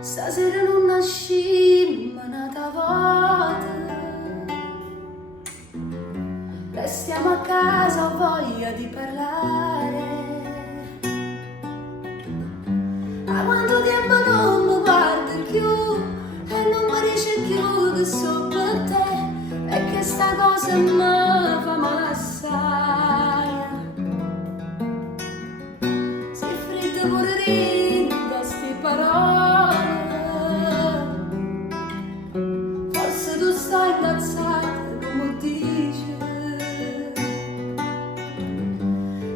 Stasera non nasci, ma nata volta. Restiamo a casa, ho voglia di parlare. A quanto tempo non mi guardi più e non mi dici più che so per te e che sta cosa mi fa male assai. Sei freddo pure da sti parole. Forse tu stai imbazzata come dici.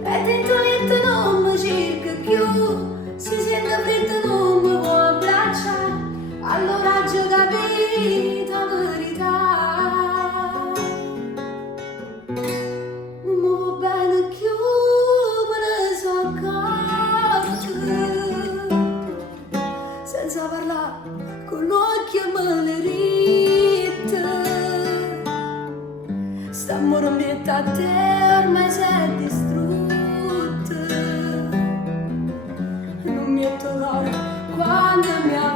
E dentro letto non mi cerca più. Si sente freddo non mi può abbracciare. Allora già capito la verità. Non mi va bene più, me ne so accorta. Senza parlare con l'occhio me le rite. Stiamo rompendo a te, ormai sei distrutta. Non mi è toccato quando mi ha